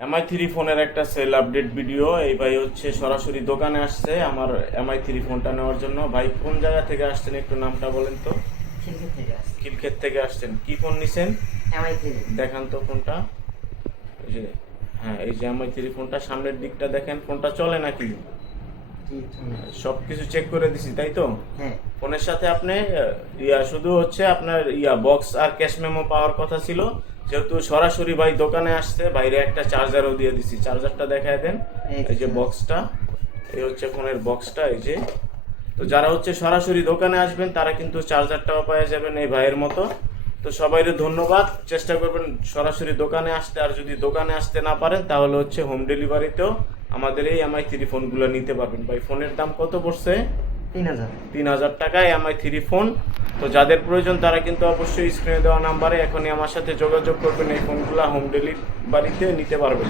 MI three ফোনের একটা sell update video এই ভাই হচ্ছে সরাসরি দোকানে আসছে আমার এমআই থ্রি ফোনটা নেওয়ার জন্য। ভাই কোন জায়গা থেকে আসছেন একটু নামটা বলেন তো? খিলখির থেকে আসছেন। কি ফোন নিছেন? দেখান তো ফোনটা হ্যাঁ এই যে এমআই থ্রি ফোনটা সামনের দিকটা দেখেন ফোনটা চলে নাকি? সব কিছু চেক করে দিছি তাই তো? হ্যাঁ। ফোনের সাথে আপনি ইয়া শুধু হচ্ছে আপনার ইয়া বক্স আর ক্যাশ মেমো পাওয়ার কথা ছিল। যেহেতু সরাসরি ভাই দোকানে আসছে বাইরে একটা চার্জারও দিয়ে দিছি। চার্জারটা দেখায় দেন এই যে বক্সটা এই হচ্ছে ফোনের বক্সটা এই যে। তো যারা হচ্ছে সরাসরি দোকানে আসবেন তারা কিন্তু চার্জারটাও পেয়ে যাবেন এই ভাইয়ের মতো। তো সবাইকে ধন্যবাদ। চেষ্টা করবেন সরাসরি দোকানে আসতে। আর যদি দোকানে আসতে না পারেন তাহলে হচ্ছে হোম ডেলিভারিতেও আমাদের এই এমআই থ্রি ফোনগুলো নিতে পারবেন। ভাই ফোনের দাম কত পড়ছে? তিন হাজার। টাকায় এমআই থ্রি ফোন তো যাদের প্রয়োজন, তারা কিন্তু অবশ্যই স্ক্রিনে দেওয়া নাম্বারে এখনই আমার সাথে যোগাযোগ করবেন। এই ফোনগুলো হোম ডেলিভারিতে নিতে পারবেন।